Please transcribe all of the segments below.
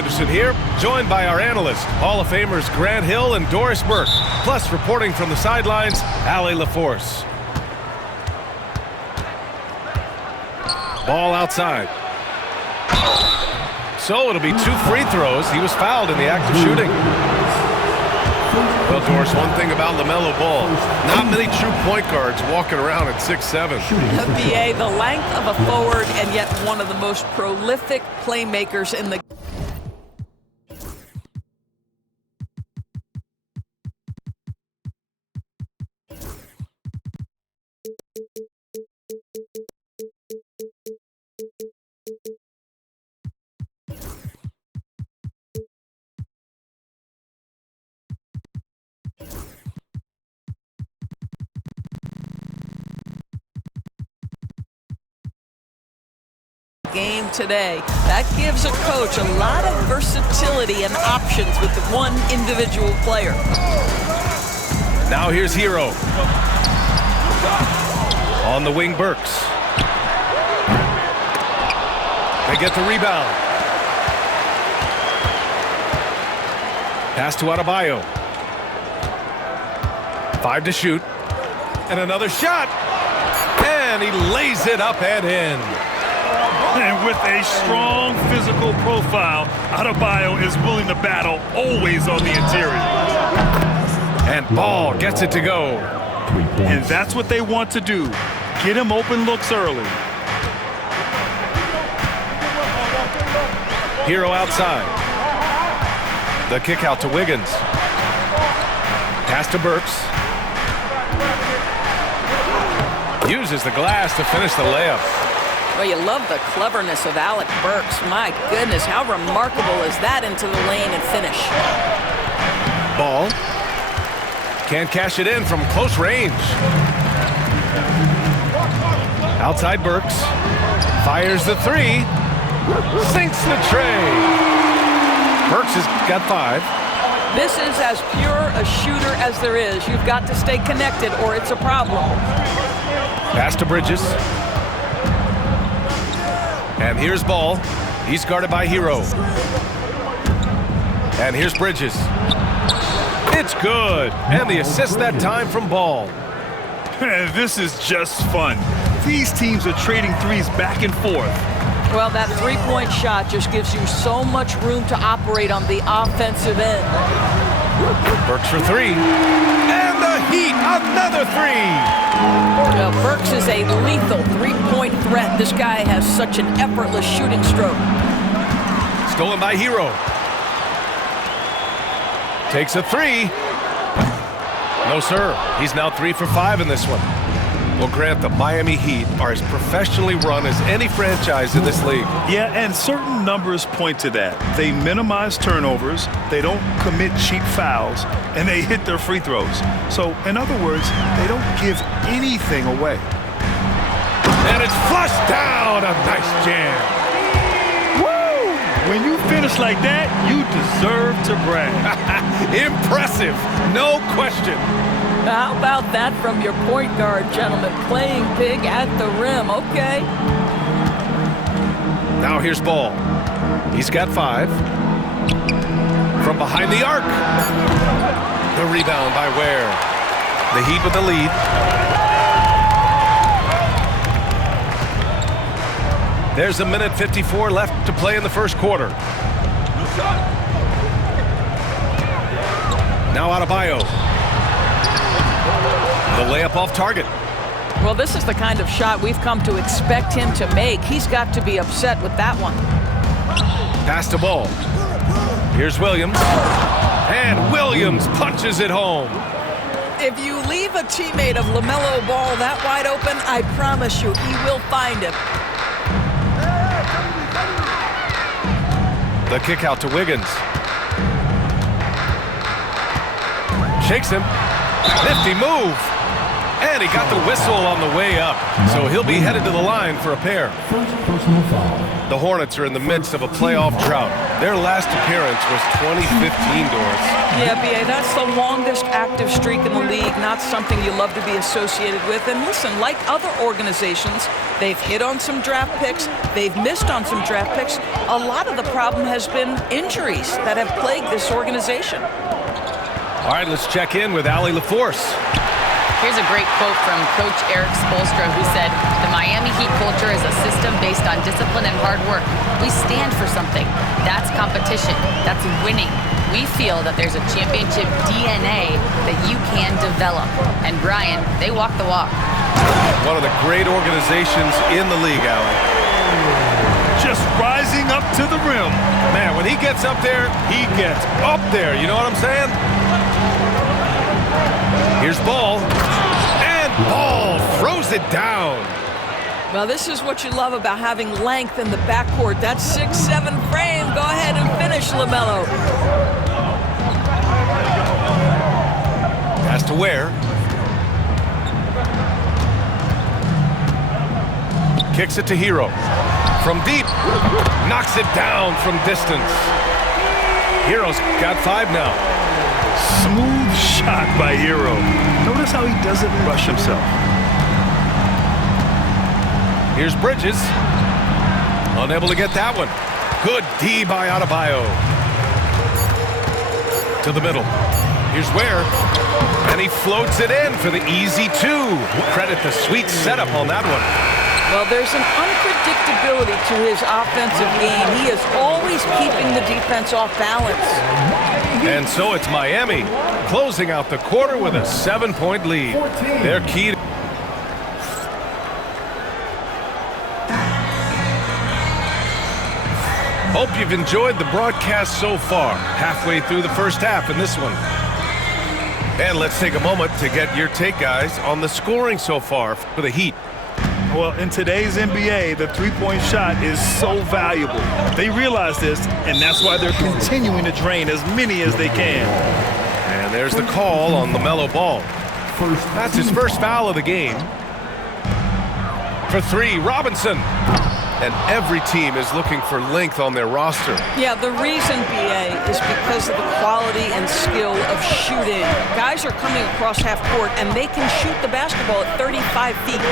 Anderson here, joined by our analysts, Hall of Famers Grant Hill and Doris Burke, plus reporting from the sidelines, Allie LaForce. Ball outside. So it'll be 2 free throws. He was fouled in the act of shooting. Well, Doris, one thing about LaMelo Ball, not many true point guards walking around at 6'7". BA, the length of a forward and yet one of the most prolific playmakers in the game today. That gives a coach a lot of versatility and options with the one individual player. Now here's Hero. On the wing, Burks. They get the rebound. Pass to Adebayo. 5 to shoot. And another shot. And he lays it up and in. And with a strong physical profile, Adebayo is willing to battle, always on the interior. And Ball gets it to go. And that's what they want to do. Get him open looks early. Hero outside. The kick out to Wiggins. Pass to Burks. Uses the glass to finish the layup. Well, you love the cleverness of Alec Burks. My goodness, how remarkable is that into the lane and finish? Ball. Can't cash it in from close range. Outside Burks. Fires the 3. Sinks the tray. Burks has got 5. This is as pure a shooter as there is. You've got to stay connected or it's a problem. Pass to Bridges. And here's Ball. He's guarded by Hero. And here's Bridges. It's good. And the assist that time from Ball. This is just fun. These teams are trading threes back and forth. Well, that three-point shot just gives you so much room to operate on the offensive end. Burks for 3. And the Heat, another 3. Well, Burks is a lethal three-point threat. This guy has such an effortless shooting stroke. Stolen by Hero. Takes a 3. No, sir. He's now 3 for 5 in this one. Well, Grant, the Miami Heat are as professionally run as any franchise in this league. Yeah, and certain numbers point to that. They minimize turnovers, they don't commit cheap fouls, and they hit their free throws. So, in other words, they don't give anything away. And it's flushed down. A nice jam. Woo! When you finish like that, you deserve to brag. Impressive. No question. How about that from your point guard, gentlemen? Playing big at the rim. Okay. Now here's Ball. He's got 5. From behind the arc. The rebound by Ware. The Heat with the lead. There's 1:54 left to play in the first quarter. Now Adebayo. The layup off target. Well, this is the kind of shot we've come to expect him to make. He's got to be upset with that one. Pass to Ball. Here's Williams. And Williams punches it home. If you leave a teammate of LaMelo Ball that wide open, I promise you he will find him. The kick out to Wiggins. Shakes him. Nifty move. And he got the whistle on the way up, so he'll be headed to the line for a pair. First personal foul. The Hornets are in the midst of a playoff drought. Their last appearance was 2015, Doris. Yeah, B.A., that's the longest active streak in the league, not something you love to be associated with. And listen, like other organizations, they've hit on some draft picks, they've missed on some draft picks. A lot of the problem has been injuries that have plagued this organization. All right, let's check in with Allie LaForce. Here's a great quote from Coach Eric Spoelstra, who said, "The Miami Heat culture is a system based on discipline and hard work. We stand for something. That's competition. That's winning. We feel that there's a championship DNA that you can develop." And Brian, they walk the walk. One of the great organizations in the league, Allie. Just rising up to the rim. Man, when he gets up there, he gets up there. You know what I'm saying? Here's Ball. And Ball throws it down. Well, this is what you love about having length in the backcourt. That 6'7" frame. Go ahead and finish, LaMelo. Pass to Ware. Kicks it to Hero. From deep. Knocks it down from distance. Hero's got 5 now. Smooth shot by Hero. Notice how he doesn't rush himself. Here's Bridges. Unable to get that one. Good D by Adebayo. To the middle. Here's Ware. And he floats it in for the easy 2. Credit the sweet setup on that one. Well, there's an unpredictability to his offensive game. He is always keeping the defense off balance. And so it's Miami closing out the quarter with a 7-point lead. Their key. Hope you've enjoyed the broadcast so far. Halfway through the first half in this one. And let's take a moment to get your take, guys, on the scoring so far for the Heat. Well, in today's NBA, the three-point shot is so valuable. They realize this, and that's why they're continuing to drain as many as they can. And there's the call on LaMelo Ball. That's his first foul of the game. For 3, Robinson. And every team is looking for length on their roster. Yeah, the reason, B.A., is because of the quality and skill of shooting. Guys are coming across half court, and they can shoot the basketball at 35 feet.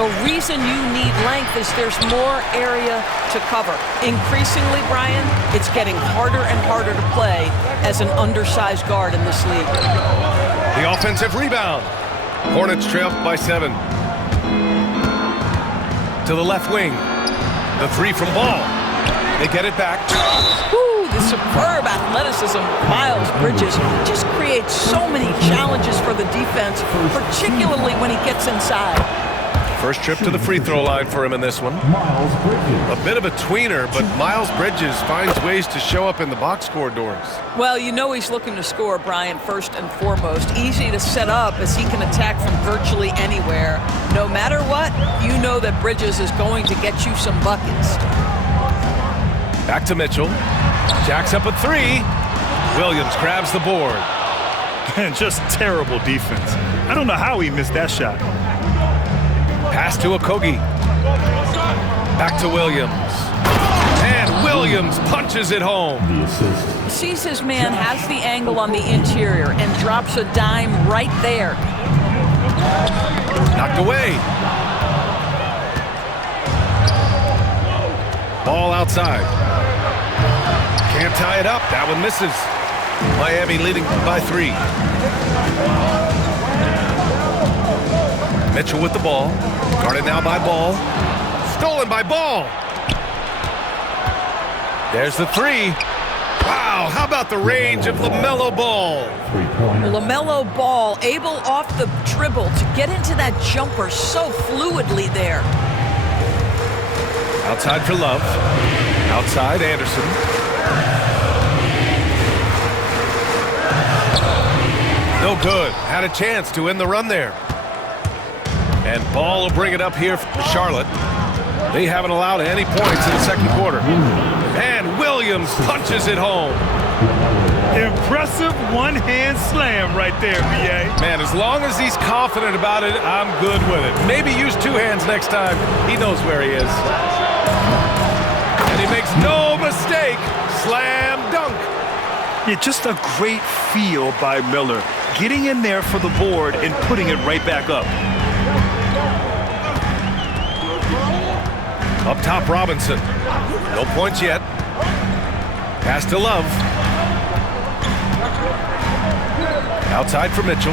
The reason you need length is there's more area to cover. Increasingly, Brian, it's getting harder and harder to play as an undersized guard in this league. The offensive rebound. Hornets trail by 7. To the left wing. The 3 from Ball. They get it back. Ooh, the superb athleticism of Miles Bridges just creates so many challenges for the defense, particularly when he gets inside. First trip to the free throw line for him in this one. A bit of a tweener, but Miles Bridges finds ways to show up in the box score, Doris. Well, you know he's looking to score, Brian, first and foremost. Easy to set up as he can attack from virtually anywhere. No matter what, you know that Bridges is going to get you some buckets. Back to Mitchell. Jacks up a 3. Williams grabs the board. And just terrible defense. I don't know how he missed that shot. Pass to Okogie. Back to Williams. And Williams punches it home. Sees his man, has the angle on the interior, and drops a dime right there. Knocked away. Ball outside. Can't tie it up. That one misses. Miami leading by 3. Mitchell with the ball. Guarded now by Ball. Stolen by Ball. There's the 3. Wow, how about the range of LaMelo Ball? LaMelo Ball able off the dribble to get into that jumper so fluidly there. Outside for Love. Outside, Anderson. No good. Had a chance to end the run there. And Ball will bring it up here for Charlotte. They haven't allowed any points in the second quarter. And Williams punches it home. Impressive one-hand slam right there, B.A. Man, as long as he's confident about it, I'm good with it. Maybe use two hands next time. He knows where he is. And he makes no mistake. Slam dunk. Yeah, just a great feel by Miller. Getting in there for the board and putting it right back up. Up top, Robinson. No points yet. Pass to Love. Outside for Mitchell.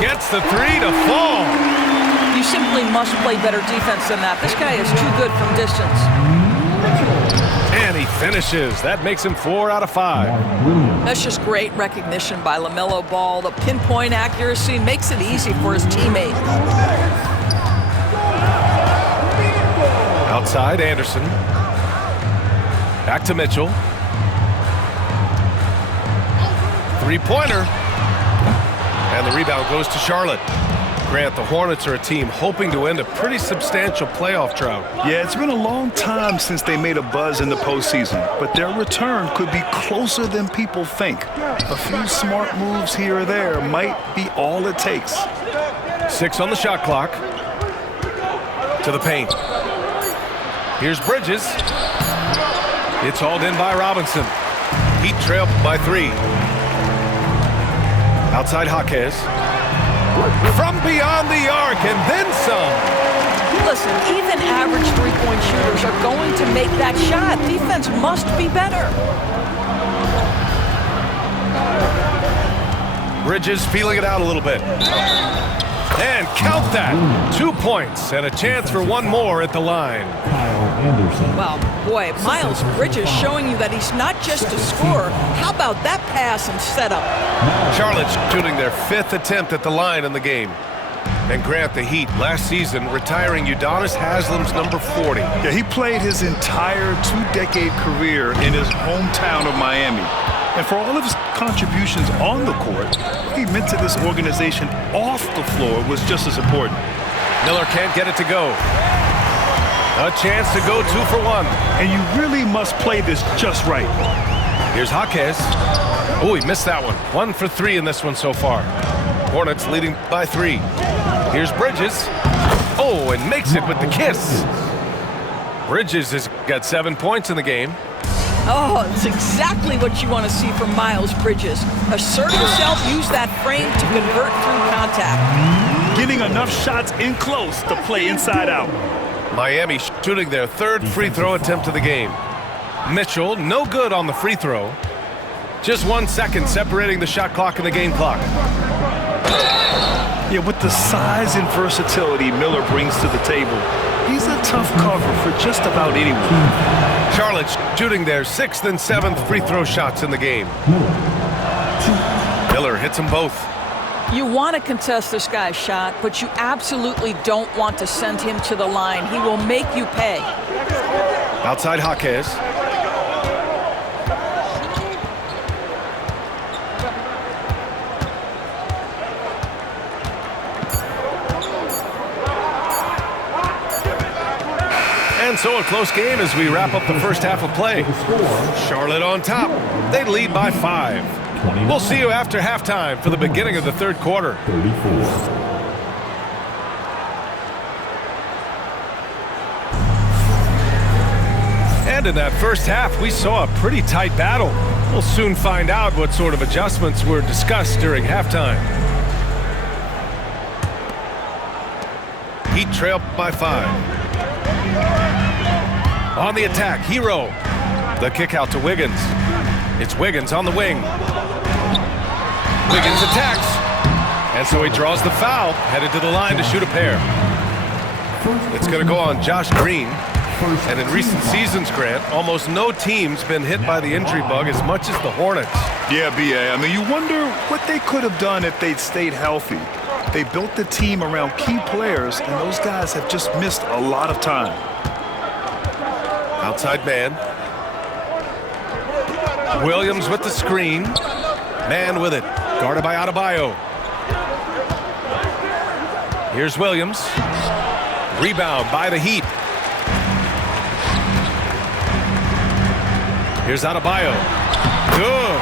Gets the three to fall. You simply must play better defense than that. This guy is too good from distance. And he finishes. That makes him 4 out of 5. That's just great recognition by LaMelo Ball. The pinpoint accuracy makes it easy for his teammate. Outside, Anderson. Back to Mitchell. Three-pointer. And the rebound goes to Charlotte. Grant, the Hornets are a team hoping to end a pretty substantial playoff drought. Yeah, it's been a long time since they made a buzz in the postseason, but their return could be closer than people think. A few smart moves here or there might be all it takes. 6 on the shot clock. To the paint. Here's Bridges. It's hauled in by Robinson. Heat trail by 3. Outside Jaquez. From beyond the arc and then some. Listen, even average three-point shooters are going to make that shot. Defense must be better. Bridges feeling it out a little bit. And count that. 2 points and a chance for one more at the line. Well, boy, Miles Bridges showing you that he's not just a scorer. How about that pass and setup? Charlotte shooting their 5th attempt at the line in the game. And Grant, the Heat last season retiring Udonis Haslam's number 40. Yeah, he played his entire 2-decade career in his hometown of Miami. And for all of his contributions on the court, what he meant to this organization off the floor was just as important. Miller can't get it to go. A chance to go 2 for 1. And you really must play this just right. Here's Jaquez. Oh, he missed that one. 1 for 3 in this one so far. Hornets leading by 3. Here's Bridges. Oh, and makes it with the kiss. Bridges has got 7 points in the game. Oh, it's exactly what you want to see from Miles Bridges. Assert himself, use that frame to convert through contact. Getting enough shots in close to play inside out. Miami shooting their 3rd free throw attempt of the game. Mitchell, no good on the free throw. Just 1 second separating the shot clock and the game clock. Yeah, with the size and versatility Miller brings to the table, he's a tough cover for just about anyone. Charlotte shooting their 6th and 7th free throw shots in the game. Miller hits them both. You want to contest this guy's shot, but you absolutely don't want to send him to the line. He will make you pay. Outside Jaquez. And so a close game as we wrap up the first half of play. Charlotte on top. They lead by 5. We'll see you after halftime for the beginning of the 3rd quarter. 34. And in that first half, we saw a pretty tight battle. We'll soon find out what sort of adjustments were discussed during halftime. Heat trail by 5. On the attack, Hero. The kick out to Wiggins. It's Wiggins on the wing. Wiggins attacks. And so he draws the foul, headed to the line to shoot a pair. It's going to go on Josh Green. And in recent seasons, Grant, almost no team's been hit by the injury bug as much as the Hornets. Yeah, B.A. I mean, you wonder what they could have done if they'd stayed healthy. They built the team around key players, and those guys have just missed a lot of time. Outside man. Williams with the screen. Man with it. Guarded by Adebayo. Here's Williams. Rebound by the Heat. Here's Adebayo. Good.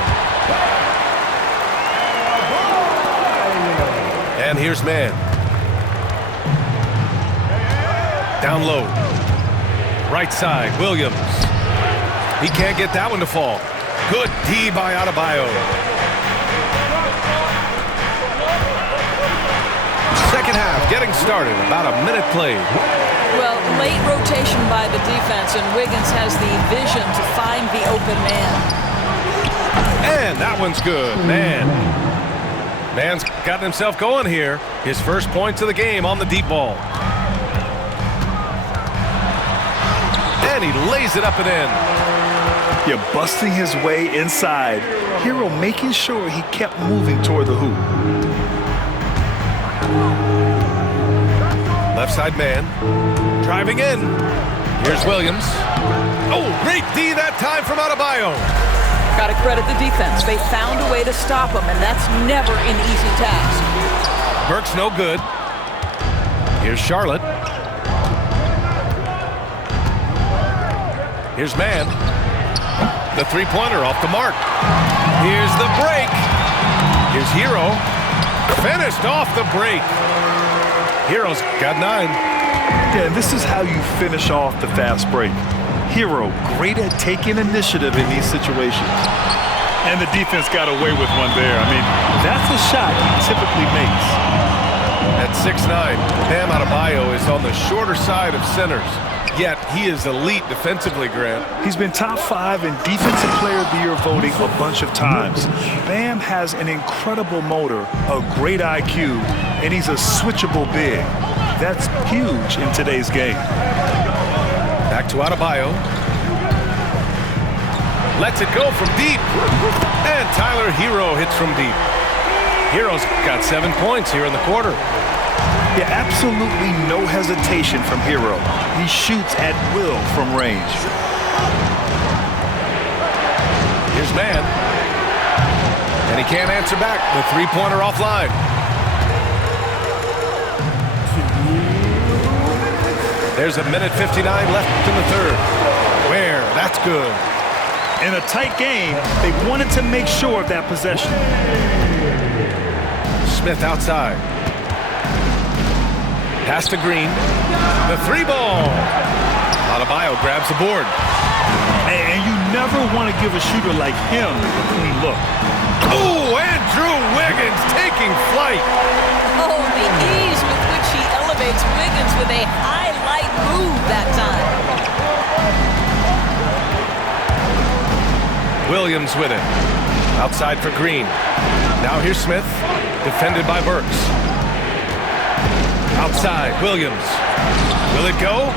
And here's Mann. Down low. Right side, Williams. He can't get that one to fall. Good D by Adebayo. Second half getting started. About a minute played. Well, late rotation by the defense, and Wiggins has the vision to find the open man. And that one's good. Mann's gotten himself going here. His first points of the game on the deep ball. And he lays it up and in. You're busting his way inside. Hero making sure he kept moving toward the hoop. Left side man. Driving in. Here's Williams. Oh, great D that time from Adebayo. Got to credit the defense. They found a way to stop him, and that's never an easy task. Burke's no good. Here's Charlotte. Here's Mann. The three-pointer off the mark. Here's the break. Here's Hero. Finished off the break. Hero's got 9. Yeah, this is how you finish off the fast break. Hero, great at taking initiative in these situations. And the defense got away with one there. I mean, that's a shot he typically makes. At 6'9", Bam Adebayo is on the shorter side of centers. Yet he is elite defensively, Grant. He's been top 5 in Defensive Player of the Year voting a bunch of times. Bam has an incredible motor, a great IQ, and he's a switchable big. That's huge in today's game. Back to Adebayo. Lets it go from deep. And Tyler Hero hits from deep. Hero's got 7 points here in the quarter. Yeah, absolutely no hesitation from Hero. He shoots at will from range. Here's Mann. And he can't answer back. The three-pointer offline. There's a minute 59 left in the third. Where? That's good. In a tight game, they wanted to make sure of that possession. Smith outside. Pass to Green. The three ball. Adebayo grabs the board. And you never want to give a shooter like him a clean look. Oh, Andrew Wiggins taking flight. Oh, the ease with which he elevates Wiggins with a highlight move that time. Williams with it. Outside for Green. Now here's Smith. Defended by Burks. Outside, Williams. Will it go?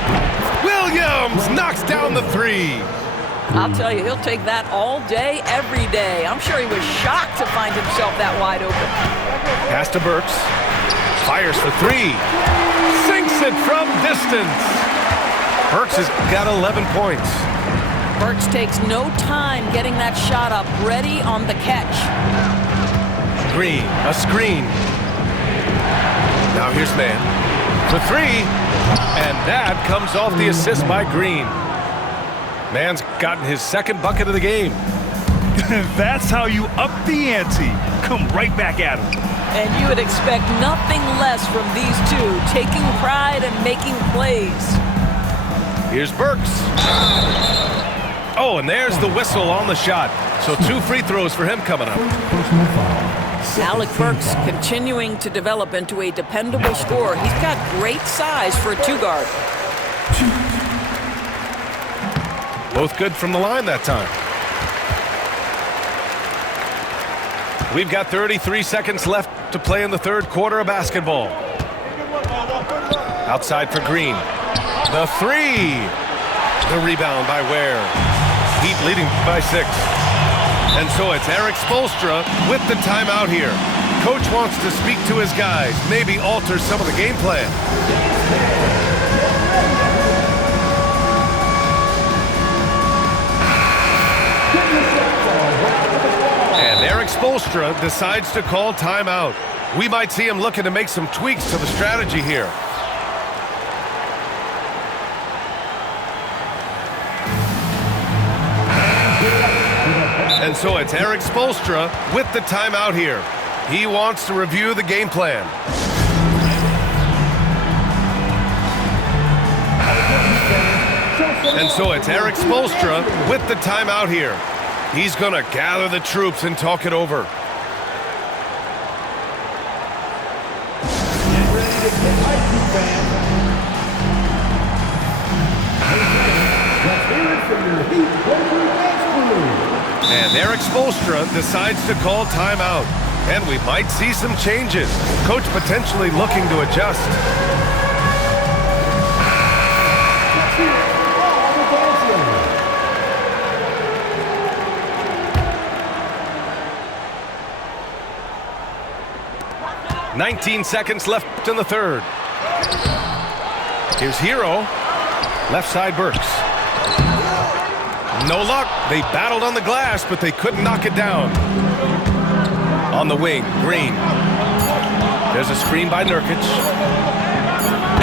Williams knocks down the three. I'll tell you, he'll take that all day, every day. I'm sure he was shocked to find himself that wide open. Pass to Burks. Fires for 3. Sinks it from distance. Burks has got 11 points. Burks takes no time getting that shot up, ready on the catch. Green, a screen. Now here's Mann for 3, and that comes off the assist by Green. Mann's gotten his second bucket of the game. That's how you up the ante. Come right back at him. And you would expect nothing less from these two, taking pride and making plays. Here's Burks. Oh, and there's the whistle on the shot. So 2 free throws for him coming up. Alec Burks continuing to develop into a dependable scorer. He's got great size for a 2-guard. Both good from the line that time. We've got 33 seconds left to play in the third quarter of basketball. Outside for Green. The 3. The rebound by Ware. Heat leading by 6. And so it's Eric Spoelstra with the timeout here. Coach wants to speak to his guys, maybe alter some of the game plan. And Eric Spoelstra decides to call timeout. We might see him looking to make some tweaks to the strategy here. And so it's Eric Spoelstra with the timeout here. He wants to review the game plan. And so it's Eric Spoelstra with the timeout here. He's going to gather the troops and talk it over. And Eric Spoelstra decides to call timeout. And we might see some changes. Coach potentially looking to adjust. "19 seconds left in the third. Here's Hero. Left side Burks. No luck. They battled on the glass, but they couldn't knock it down. On the wing, Green. There's a screen by Nurkic.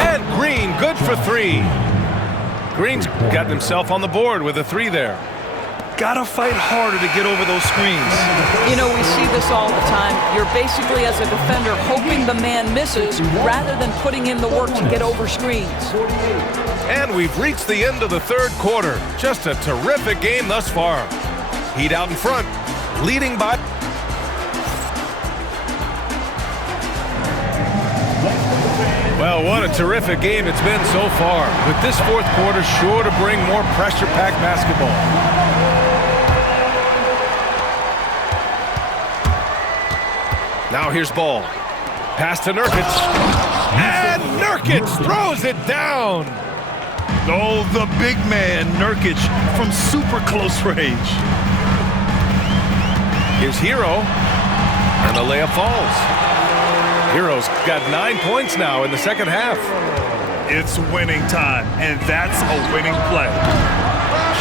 And Green, good for three. Green's got himself on the board with a three there. Gotta fight harder to get over those screens. You know, we see this all the time. You're basically, as a defender, hoping the man misses rather than putting in the work to get over screens. And we've reached the end of the third quarter. Just a terrific game thus far. Heat out in front, leading by... Well, what a terrific game it's been so far. With this fourth quarter sure to bring more pressure-packed basketball. Now here's Ball. Pass to Nurkic. And Nurkic throws it down. Oh, the big man, Nurkic, from super close range. Here's Hero. And the layup falls. Hero's got 9 points now in the second half. It's winning time, and that's a winning play.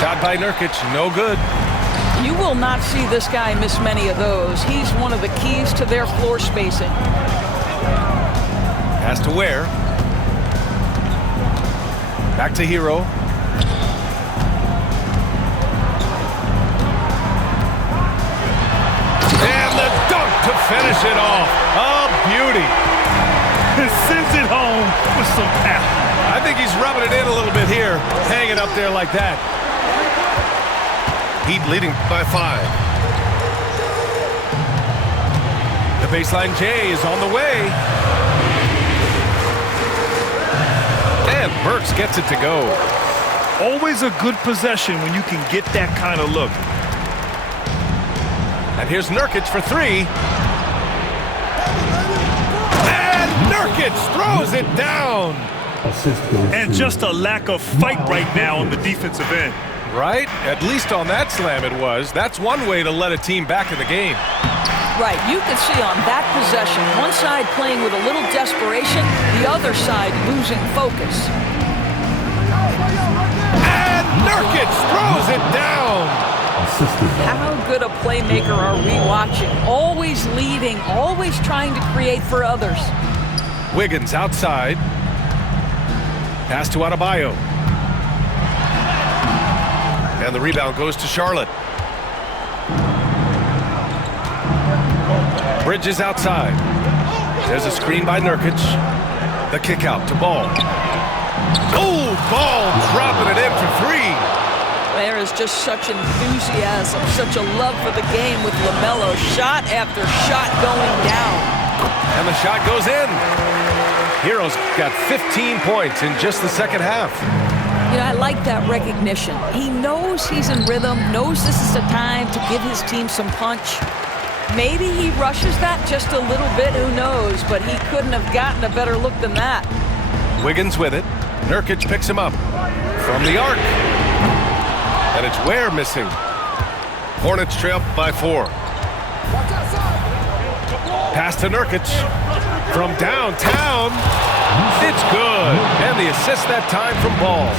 Shot by Nurkic, no good. You will not see this guy miss many of those. He's one of the keys to their floor spacing. Pass to Ware. Back to Hero. And the dunk to finish it off. A beauty. He sends it home with some power. I think he's rubbing it in a little bit here, hanging up there like that. Heat leading by 5. The baseline J is on the way. And Burks gets it to go. Always a good possession when you can get that kind of look. And here's Nurkic for three. And Nurkic throws it down. And just a lack of fight right now on the defensive end. Right? At least on that slam it was. That's one way to let a team back in the game. Right, you can see on that possession, one side playing with a little desperation, the other side losing focus. And Nurkic throws it down. How good a playmaker are we watching? Always leading, always trying to create for others. Wiggins outside. Pass to Adebayo. And the rebound goes to Charlotte. Bridges outside. There's a screen by Nurkic. The kick out to Ball. Oh, Ball dropping it in for three. There is just such enthusiasm, such a love for the game with LaMelo. Shot after shot going down. And the shot goes in. Hero's got 15 points in just the second half. You know, I like that recognition. He knows he's in rhythm, knows this is the time to give his team some punch. Maybe he rushes that just a little bit, who knows, but he couldn't have gotten a better look than that. Wiggins with it. Nurkic picks him up from the arc. And it's Ware missing. Hornets trail by 4. Pass to Nurkic from downtown. It's good. And the assist that time from Ball.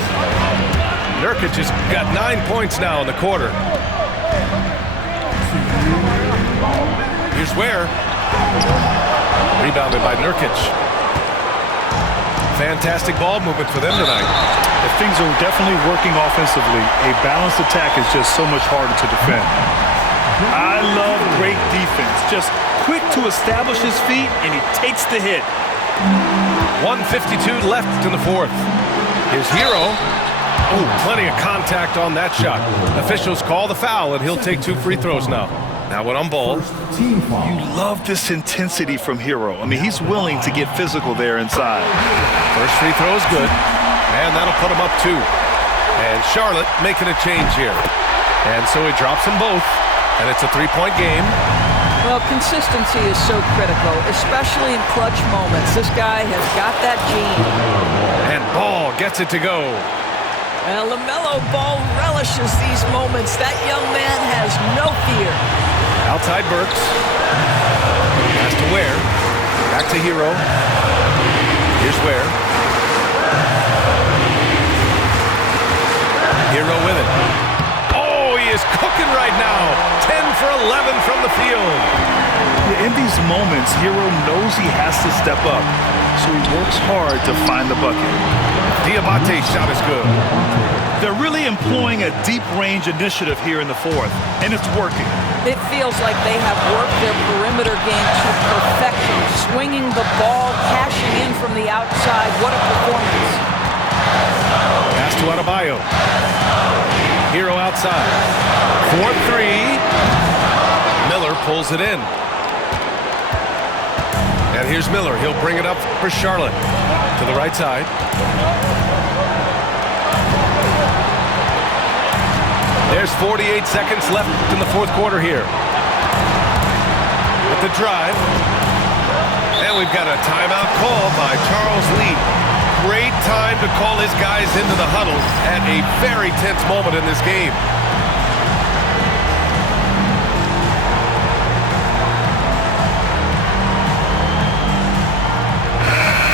Nurkic has got 9 points now in the quarter. Here's Ware. Rebounded by Nurkic. Fantastic ball movement for them tonight. If things are definitely working offensively, a balanced attack is just so much harder to defend. I love great defense. Just quick to establish his feet, and he takes the hit. 1:52 left in the fourth. His hero. Ooh, plenty of contact on that shot. Officials call the foul, and he'll take 2 free throws now. Now when on ball. You love this intensity from Hero. I mean, he's willing to get physical there inside. First free throw is good, and that'll put him up 2. And Charlotte making a change here. And so he drops them both, and it's a 3-point game. Well, consistency is so critical, especially in clutch moments. This guy has got that gene. And Ball gets it to go. Well, LaMelo Ball relishes these moments. That young man has no fear. Outside Burks. Has to Ware. Back to Hero. Here's Ware. Hero with it. Oh, he is cooking right now. 10 for 11 from the field. In these moments, Hero knows he has to step up, so he works hard to find the bucket. Diabate's shot is good. They're really employing a deep-range initiative here in the fourth, and it's working. It feels like they have worked their perimeter game to perfection, swinging the ball, cashing in from the outside. What a performance. Pass to Adebayo. Hero outside. 4-3. Miller pulls it in. And here's Miller. He'll bring it up for Charlotte. To the right side. There's 48 seconds left in the fourth quarter here. With the drive. And we've got a timeout call by Charles Lee. Great time to call his guys into the huddle at a very tense moment in this game.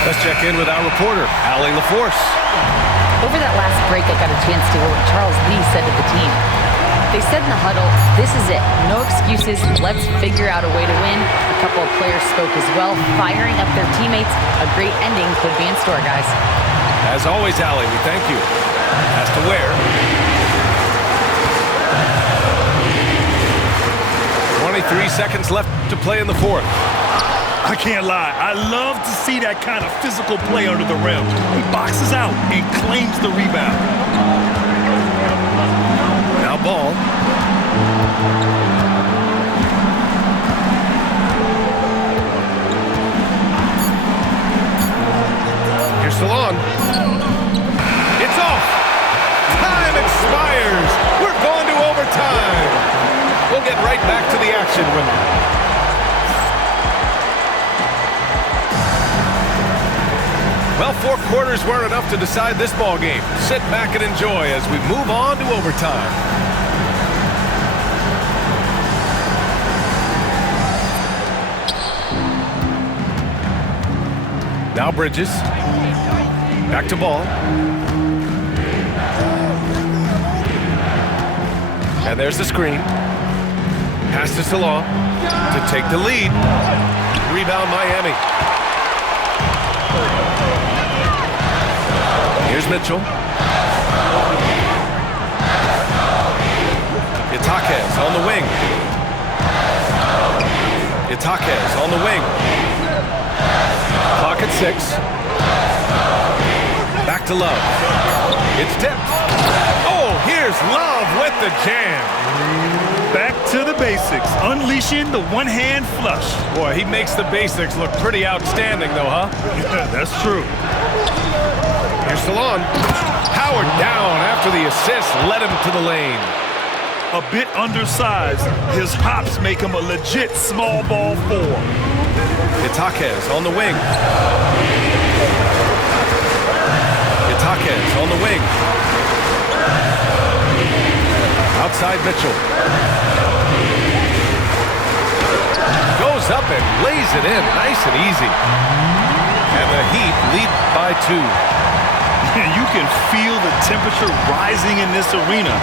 Let's check in with our reporter, Allie LaForce. Over that last break, I got a chance to hear what Charles Lee said to the team. They said in the huddle, this is it. No excuses. Let's figure out a way to win. A couple of players spoke as well, firing up their teammates. A great ending could be in store, guys. As always, Allie, we thank you. Has to Ware. 23 seconds left to play in the fourth. I can't lie. I love to see that kind of physical play under the rim. He boxes out and claims the rebound. Now Ball. Here's Salon. It's off. Time expires. We're going to overtime. We'll get right back to the action when well, 4 quarters weren't enough to decide this ball game. Sit back and enjoy as we move on to overtime. Now Bridges. Back to Ball. And there's the screen. Pass to Salah to take the lead. Rebound Miami. Here's Mitchell. Itaquez on the wing. Itaquez on the wing. Clock at 6. Back to Love. It's tipped. Oh, here's Love with the jam. Back to the basics, unleashing the one-hand flush. Boy, he makes the basics look pretty outstanding, though, huh? Yeah, that's true. Here's Salon. Howard down after the assist led him to the lane. A bit undersized, his hops make him a legit small ball 4. Itaquez on the wing. Itaquez on the wing. Outside Mitchell. Goes up and lays it in nice and easy. And the Heat lead by 2. You can feel the temperature rising in this arena.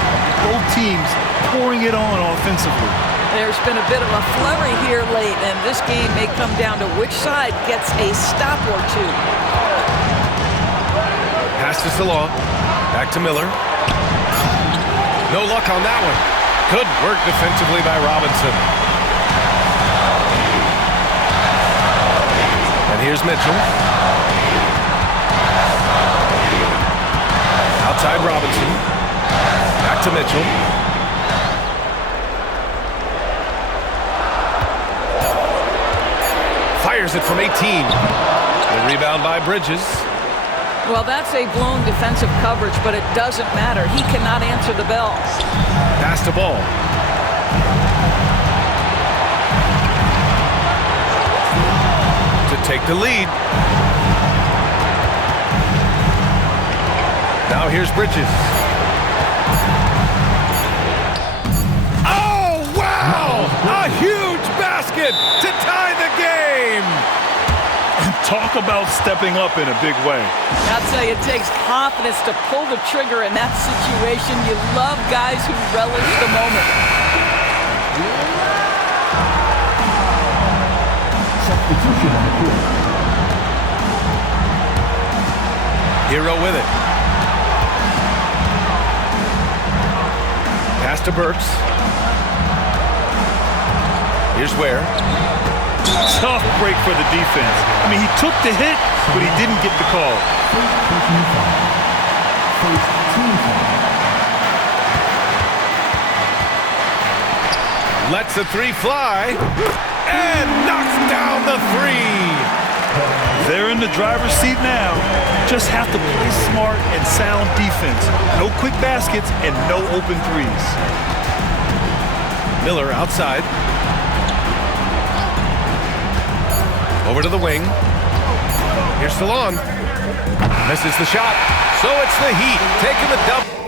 Both teams pouring it on offensively. There's been a bit of a flurry here late, and this game may come down to which side gets a stop or 2. Pass to Salah. Back to Miller. No luck on that one. Good work defensively by Robinson. And here's Mitchell. Outside Robinson. Back to Mitchell. Fires it from 18. The rebound by Bridges. Well, that's a blown defensive coverage, but it doesn't matter. He cannot answer the bell. Pass the ball. To take the lead. Now here's Bridges. Oh, wow! A huge basket to tie the game! Talk about stepping up in a big way. I'll tell you, it takes confidence to pull the trigger in that situation. You love guys who relish the moment. Substitution on the court. Hero with it. Pass to Burks. Here's Ware. Tough break for the defense. I mean, he took the hit, but he didn't get the call. Lets the three fly and knocks down the three. They're in the driver's seat now. Just have to play smart and sound defense. No quick baskets and no open threes. Miller outside. Over to the wing. Here's Stallone. Misses the shot. So it's the Heat taking the double.